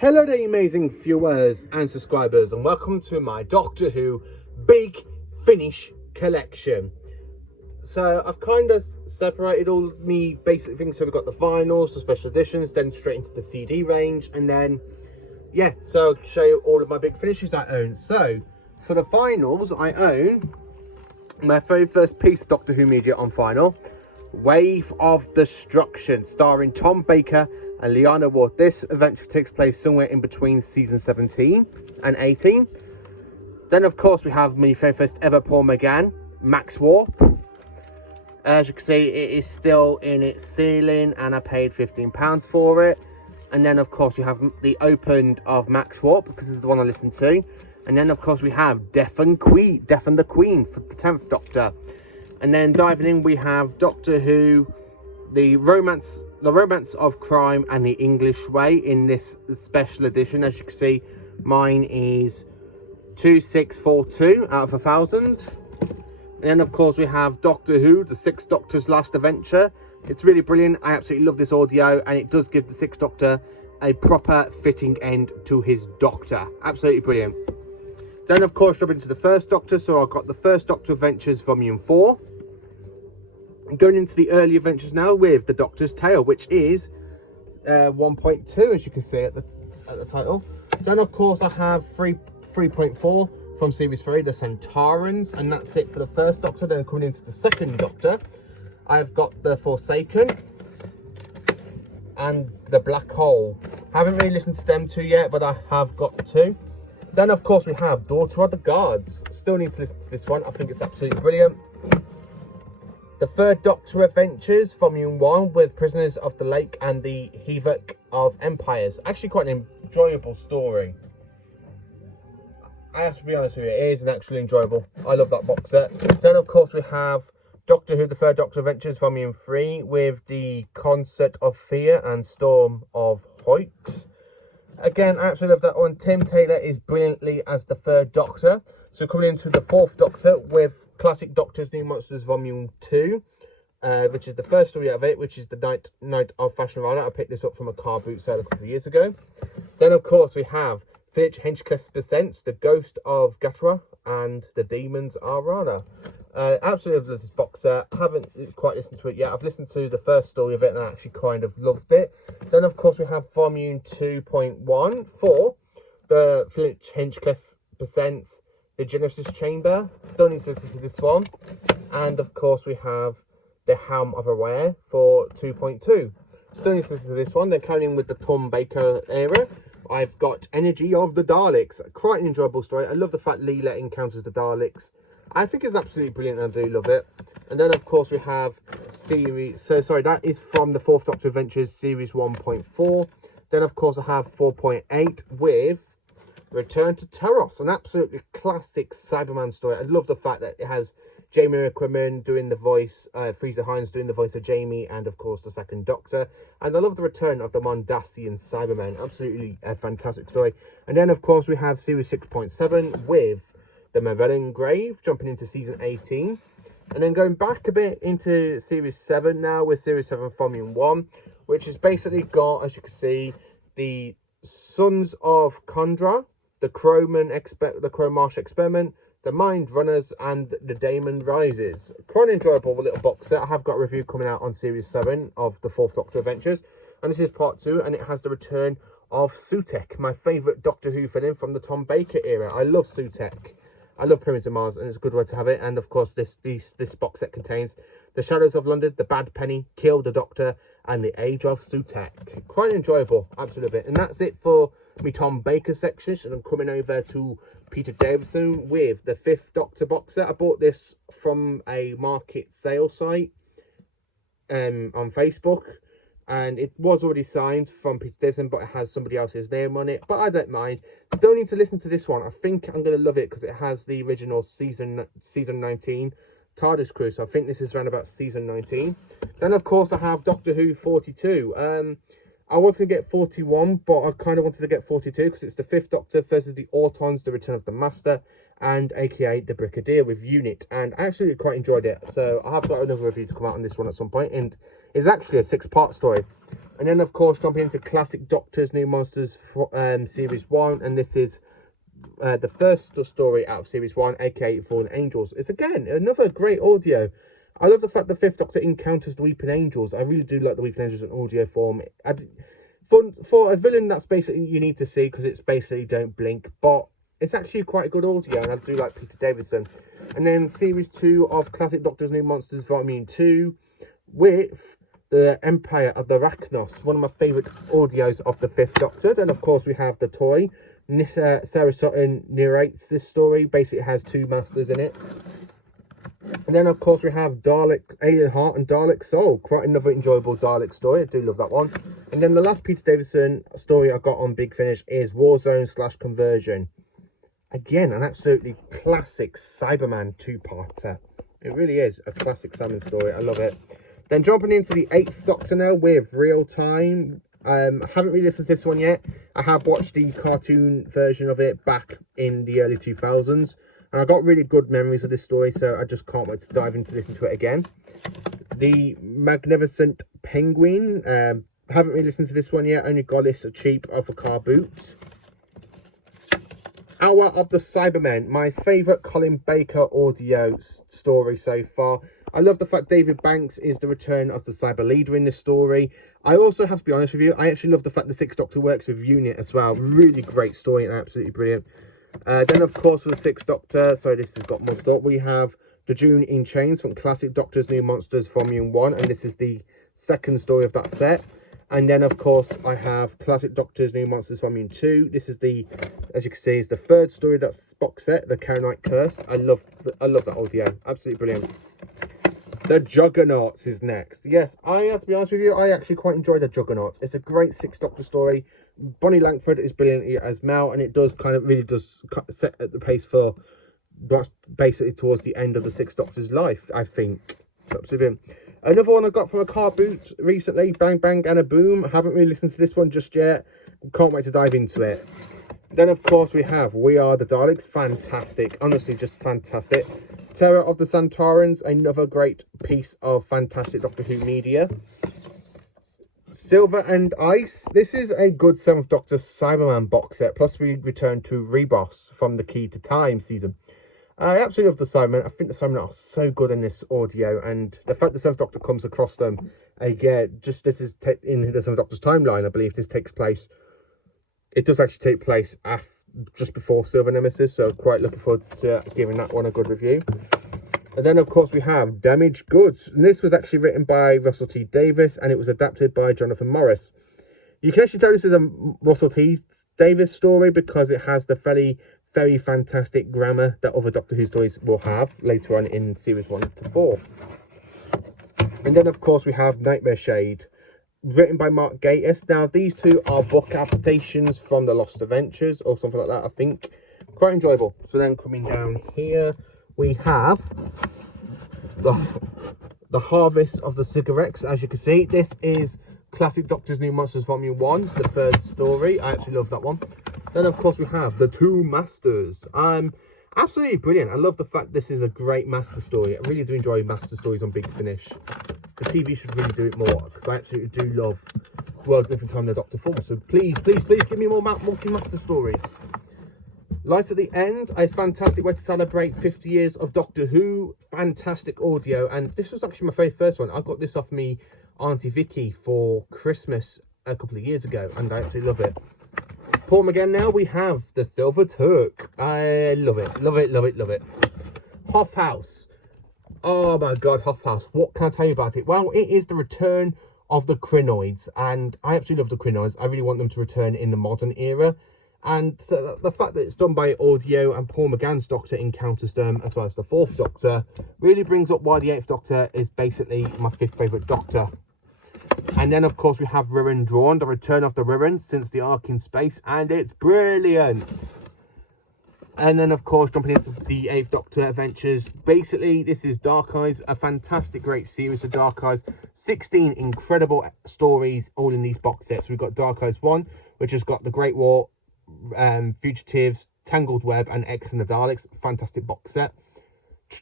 Hello there, amazing viewers and subscribers, and welcome to my Doctor Who Big Finish collection. So I've kind of separated all me basic things. So we've got the vinyls, the special editions, then straight into the CD range, and then yeah, so I'll show you all of my big finishes I own. So for the vinyls, I own my very first piece of Doctor Who media on vinyl, Wave of Destruction, starring Tom Baker and Lyanna Ward. This adventure takes place somewhere in between season 17 and 18. Then of course we have my very first ever Paul McGann, Max Warp. As you can see, it is still in its sealing and I paid £15 for it. And then of course we have the opened of Max Warp, because this is the one I listened to. And then of course we have Death and the Queen for the 10th Doctor. And then diving in, we have Doctor Who, the Romance of Crime and the English Way in this special edition. As you can see, mine is 2642 out of 1,000. And then of course we have Doctor Who, the Sixth Doctor's Last Adventure. It's really brilliant. I absolutely love this audio, and it does give the Sixth Doctor a proper fitting end to his Doctor. Absolutely brilliant. Then of course jump into the First Doctor, so I've got the First Doctor Adventures Volume 4. Going into the early adventures now with the Doctor's Tale, which is 1.2, as you can see at the title. Then of course I have 3.4 from Series 3, the Centaurans, and that's it for the First Doctor. Then coming into the Second Doctor, I've got the Forsaken and the Black Hole. Haven't really listened to them two yet, but I have got two. Then of course we have Daughter of the Gods. Still need to listen to this one. I think it's absolutely brilliant. The Third Doctor Adventures, Volume 1, with Prisoners of the Lake and the Havoc of Empires. Actually quite an enjoyable story. I have to be honest with you, it is an actually enjoyable. I love that box set. Then of course we have Doctor Who, the Third Doctor Adventures, Volume 3, with the Concert of Fear and Storm of Hoix. Again, I absolutely love that one. Tim Taylor is brilliantly as the Third Doctor. So coming into the Fourth Doctor with Classic Doctors New Monsters Volume 2, which is the first story out of it, which is the Night of Fashion Rider. I picked this up from a car boot sale a couple of years ago. Then of course we have Philip Hinchcliffe's Presents, The Ghost of Gatua and The Demons Are Rana. Absolutely love this box set. I haven't quite listened to it yet. I've listened to the first story of it and I actually kind of loved it. Then of course we have Volume 2.1 for the Philip Hinchcliffe Presents, The Genesis Chamber. Still need to listen to this one. And of course we have The Helm of Aware for 2.2. Still need to listen to this one. They're carrying with the Tom Baker era. I've got Energy of the Daleks. Quite an enjoyable story. I love the fact Leela encounters the Daleks. I think it's absolutely brilliant and I do love it. And then of course we have that is from the Fourth Doctor Adventures Series 1.4. Then of course I have 4.8 with Return to Taros, an absolutely classic Cyberman story. I love the fact that it has Jamie Quimmen doing the voice, Fraser Hines doing the voice of Jamie, and of course the Second Doctor. And I love the return of the Mondasian Cybermen. Absolutely a fantastic story. And then of course we have Series 6.7 with the Mavellan Grave, jumping into Season 18. And then going back a bit into Series 7 now with Series 7 Volume 1, which has basically got, as you can see, the Sons of Kandra, the Crow-Marsh Experiment, the Mind Runners, and the Daemon Rises. Quite an enjoyable little box set. I have got a review coming out on Series 7 of the Fourth Doctor Adventures, and this is part 2, and it has the return of Sutekh, my favourite Doctor Who villain from the Tom Baker era. I love Sutekh. I love Pyramids of Mars, and it's a good way to have it. And of course, this box set contains The Shadows of London, The Bad Penny, Kill the Doctor, and The Age of Sutekh. Quite enjoyable, absolutely. And that's it for me Tom Baker section. And I'm coming over to Peter Davison with the Fifth Doctor box set. I bought this from a market sale site on Facebook. And it was already signed from Peter Davison, but it has somebody else's name on it. But I don't mind. Still need to listen to this one. I think I'm going to love it because it has the original season 19 TARDIS crew. So I think this is around about season 19. Then, of course, I have Doctor Who 42. I was going to get 41, but I kind of wanted to get 42 because it's the Fifth Doctor versus the Autons, The Return of the Master, and aka the Brigadier with Unit, and I actually quite enjoyed it. So I have got another review to come out on this one at some point, and it's actually a 6-part story. And then of course jumping into Classic Doctors New Monsters Series 1, and this is the first story out of Series 1, aka Fallen Angels. It's again another great audio. I love the fact the Fifth Doctor encounters the Weeping Angels. I really do like the Weeping Angels in audio form. For a villain, that's basically you need to see, because it's basically don't blink, but it's actually quite a good audio, and I do like Peter Davison. And then Series 2 of Classic Doctors New Monsters Volume 2 with the Empire of the Arachnos, one of my favourite audios of the Fifth Doctor. Then of course we have the toy. Sarah Sutton narrates this story. Basically it has 2 masters in it. And then of course we have Dalek Alien Heart and Dalek Soul, quite another enjoyable Dalek story. I do love that one. And then the last Peter Davison story I got on Big Finish is Warzone / Conversion. Again, an absolutely classic Cyberman 2-parter. It really is a classic Cyberman story. I love it. Then jumping into the 8th Doctor now with Real Time. I haven't really listened to this one yet. I have watched the cartoon version of it back in the early 2000s. And I got really good memories of this story, so I just can't wait to dive into listen to it again. The Magnificent Penguin. Haven't really listened to this one yet. Only got this cheap off a car boot. Hour of the Cybermen. My favourite Colin Baker audio story so far. I love the fact David Banks is the return of the cyber leader in this story. I also have to be honest with you, I actually love the fact the 6th Doctor works with Unit as well. Really great story and absolutely brilliant. Then of course for the 6th Doctor, sorry this has got muddled up, we have The Dune in Chains from Classic Doctors New Monsters Volume 1, and this is the 2nd story of that set. And then of course I have Classic Doctors New Monsters Volume 2. This is the, as you can see, is the 3rd story of that box set, The Kharonite Curse. I love that audio, absolutely brilliant. The Juggernauts is next. Yes, I have to be honest with you, I actually quite enjoy The Juggernauts. It's a great 6th Doctor story. Bonnie Langford is brilliant as Mel, and it does kind of really does set at the pace for what's basically towards the end of the 6th Doctor's life, I think. It's absolutely brilliant. Another one I got from a car boot recently, Bang Bang and a Boom. I haven't really listened to this one just yet. Can't wait to dive into it. Then of course we have We Are the Daleks. Fantastic, honestly just fantastic. Terror of the Santarans, another great piece of fantastic Doctor Who media. Silver and Ice. This is a good 7th Doctor Cyberman box set. Plus we return to Rebos from the Key to Time season. I absolutely love the Cybermen. I think the Cybermen are so good in this audio, and the fact the 7th Doctor comes across them again, just this is in the 7th Doctor's timeline. I believe this takes place. It does actually take place just before Silver Nemesis, so quite looking forward to giving that one a good review. And then of course we have Damaged Goods, and this was actually written by Russell T Davies, and it was adapted by Jonathan Morris. You can actually tell this is a Russell T Davies story because it has the very fantastic grammar that other Doctor Who stories will have later on in Series 1 to 4. And then of course we have Nightmare Shade, written by Mark Gatiss. Now these two are book adaptations from the Lost Adventures or something like that, I think. Quite enjoyable. So then coming down here we have the Harvest of the Cigarettes. As you can see, this is Classic Doctors New Monsters Volume 1, the 3rd story. I actually love that one. Then of course we have The Two Masters. Absolutely brilliant. I love the fact this is a great master story. I really do enjoy master stories on Big Finish. The TV should really do it more, because I absolutely do love World Different Time the Doctor 4. So please, please, please give me more multi-master stories. Light at the End, a fantastic way to celebrate 50 years of Doctor Who. Fantastic audio, and this was actually my very first one. I got this off me Auntie Vicky for Christmas a couple of years ago, and I absolutely love it. Paul McGann now, we have The Silver Turk. I love it, love it, love it, love it. Hoff House. Oh my god, Hoff House. What can I tell you about it? Well, it is the return of the Krynoids, and I absolutely love the Krynoids. I really want them to return in the modern era. And the fact that it's done by audio and Paul McGann's Doctor encounters them, as well as the 4th Doctor, really brings up why the 8th Doctor is basically my 5th favourite Doctor. And then of course we have Riran Drawn, the return of the Riran since the Ark in Space, and it's brilliant. And then of course jumping into the 8th Doctor adventures, basically this is Dark Eyes, a fantastic great series of Dark Eyes. 16 incredible stories all in these box sets. We've got Dark Eyes 1, which has got the Great War, Fugitives, Tangled Web, and X and the Daleks. Fantastic box set.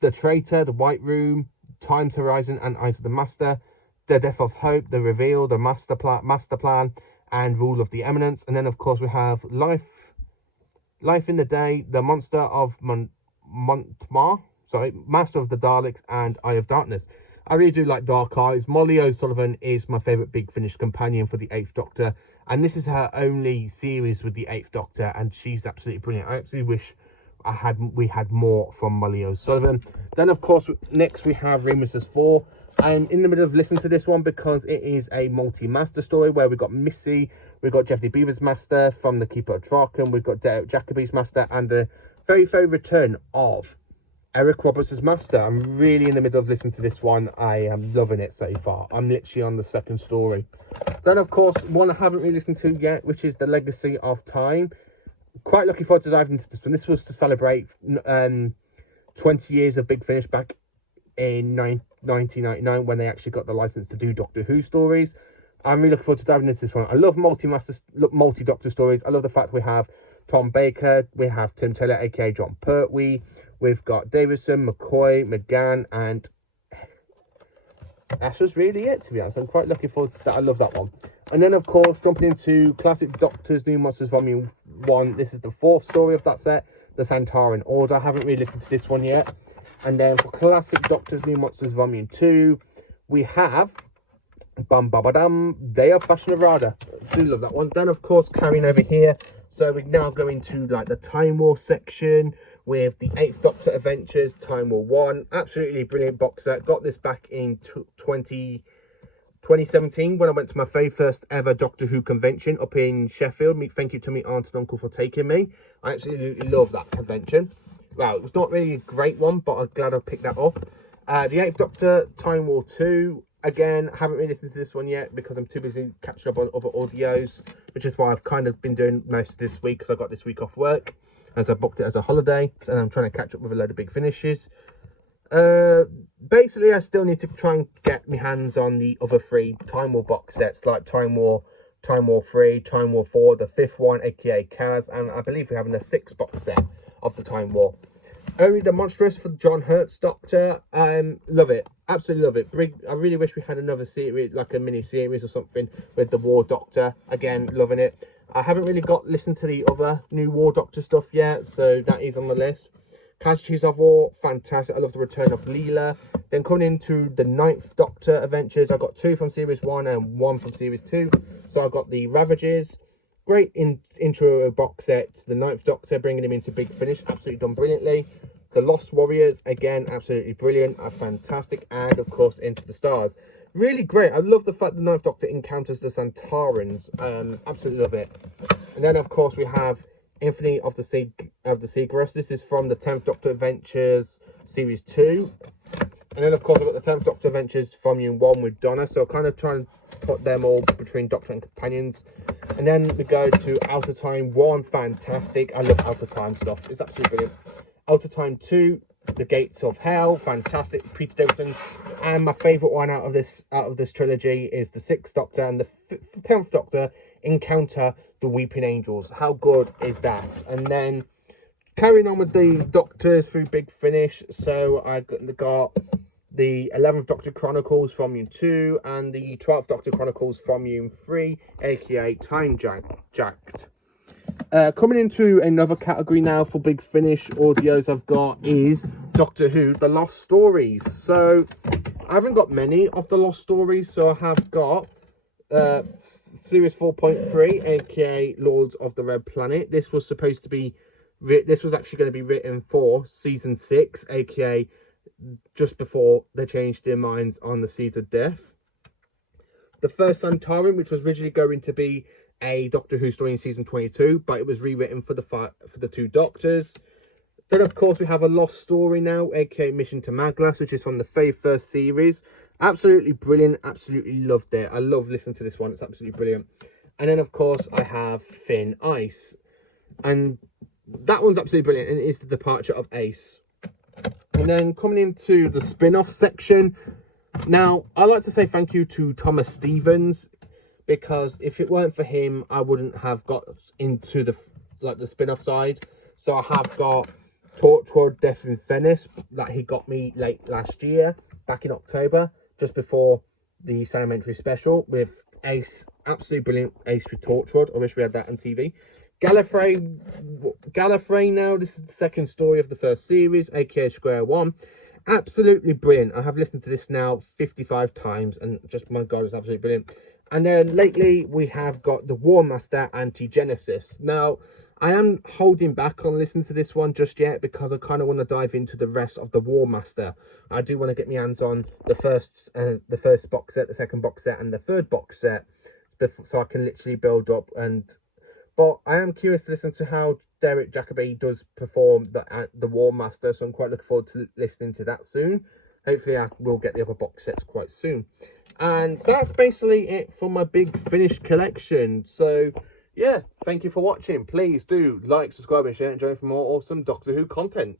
The Traitor, The White Room, Time's Horizon, and Eyes of the Master. The Death of Hope, The Reveal, The Master Plan, and Rule of the Eminence. And then, of course, we have Life in the Day, The Monster of Montmartre, Master of the Daleks, and Eye of Darkness. I really do like Dark Eyes. Molly O'Sullivan is my favourite Big Finish companion for the 8th Doctor, and this is her only series with the 8th Doctor, and she's absolutely brilliant. I actually wish we had more from Molly O'Sullivan. Then, of course, next we have Remus's 4. I'm in the middle of listening to this one because it is a multi-master story where we've got Missy, we've got Jeff Beaver's master from The Keeper of Traken, we've got Derek Jacobi's master, and the very, very return of Eric Roberts' master. I'm really in the middle of listening to this one. I am loving it so far. I'm literally on the 2nd story. Then, of course, one I haven't really listened to yet, which is The Legacy of Time. Quite looking forward to diving into this one. This was to celebrate 20 years of Big Finish back in 1999 when they actually got the license to do Doctor Who stories. I'm really looking forward to diving into this one. I love multi-Doctor stories. I love the fact we have Tom Baker, we have Tim Taylor, aka John Pertwee, we've got Davison, McCoy, McGann, and that's just really it, to be honest. I'm quite looking forward to that. I love that one. And then, of course, jumping into Classic Doctors New Monsters Volume 1. This is the 4th story of that set, The Santaran Order. I haven't really listened to this one yet. And then for Classic Doctors New Monsters Volume 2, we have Day of Fashion Errata. I do love that one. Then, of course, carrying over here. So we now go into like the Time War section with the 8th Doctor Adventures, Time War 1. Absolutely brilliant box set. Got this back in 2017 when I went to my very first ever Doctor Who convention up in Sheffield. Thank you to my aunt and uncle for taking me. I absolutely love that convention. Well, it was not really a great one, but I'm glad I picked that up. The 8th Doctor, Time War 2. Again, haven't really listened to this one yet because I'm too busy catching up on other audios, which is why I've kind of been doing most of this week because I got this week off work as I booked it as a holiday, and I'm trying to catch up with a load of Big Finishes. Basically, I still need to try and get my hands on the other 3 Time War box sets, like Time War 3, Time War 4, the 5th one, aka Kaz, and I believe we're having a 6th box set of the Time War. Only the Monstrous for the John Hurt's Doctor. Love it. Absolutely love it. I really wish we had another series, like a mini series or something with the War Doctor. Again, loving it. I haven't really listened to the other new War Doctor stuff yet, so that is on the list. Casualties of War, fantastic. I love the return of Leela. Then coming into the 9th Doctor Adventures, I got 2 from Series 1 and 1 from Series 2. So I got the Ravages. Great intro box set. The 9th Doctor, bringing him into Big Finish. Absolutely done brilliantly. The Lost Warriors, again, absolutely brilliant. Fantastic. And, of course, Into the Stars. Really great. I love the fact the 9th Doctor encounters the Santarans. Absolutely love it. And then, of course, we have Infinity of the Seagrass. This is from the 10th Doctor Adventures Series 2. And then, of course, I've got the 10th Doctor Adventures Volume 1 with Donna. So kind of trying to put them all between Doctor and Companions. And then we go to Out of Time 1. Fantastic. I love Out of Time stuff. It's absolutely brilliant. Out of Time 2, The Gates of Hell. Fantastic. Peter Davison. And my favourite one out of this trilogy is the 6th Doctor and the 10th Doctor encounter the Weeping Angels. How good is that? And then carrying on with the Doctors through Big Finish. So I got the 11th Doctor Chronicles Volume 2 and the 12th Doctor Chronicles Volume 3, aka Time Jacked. Coming into another category now for Big Finish audios I've got is Doctor Who, The Lost Stories. So I haven't got many of the Lost Stories, so I have got Series 4.3, aka Lords of the Red Planet. This was supposed to be, this was actually going to be written for Season 6, aka just before they changed their minds on the Seeds of Death. The First Santaran, which was originally going to be a Doctor Who story in Season 22, but it was rewritten for the 2 Doctors. Then, of course, we have a Lost Story now, aka Mission to Maglas, which is from the very first series. Absolutely brilliant. Absolutely loved it. I love listening to this one. It's absolutely brilliant. And then, of course, I have Thin Ice. And that one's absolutely brilliant, and it is the departure of Ace. And then coming into the spin-off section. Now, I like to say thank you to Thomas Stevens, because if it weren't for him, I wouldn't have got into the spin-off side. So I have got Torchwood, Death in Venice, that he got me late last year, back in October, just before the Sanimentary special, with Ace, absolutely brilliant Ace with Torchwood. I wish we had that on TV. Gallifrey now, this is the second story of the first series, aka Square One. Absolutely brilliant. I have listened to this now 55 times, and just, my God, it's absolutely brilliant. And then lately we have got the War Master Anti-Genesis. Now, I am holding back on listening to this one just yet, because I kind of want to dive into the rest of the War Master. I do want to get my hands on the first box set, the second box set, and the third box set, so I can literally build up. But I am curious to listen to how Derek Jacobi does perform the War Master, so I'm quite looking forward to listening to that soon. Hopefully I will get the other box sets quite soon. And that's basically it for my big finished collection. So yeah, thank you for watching. Please do like, subscribe and share, and join for more awesome Doctor Who content.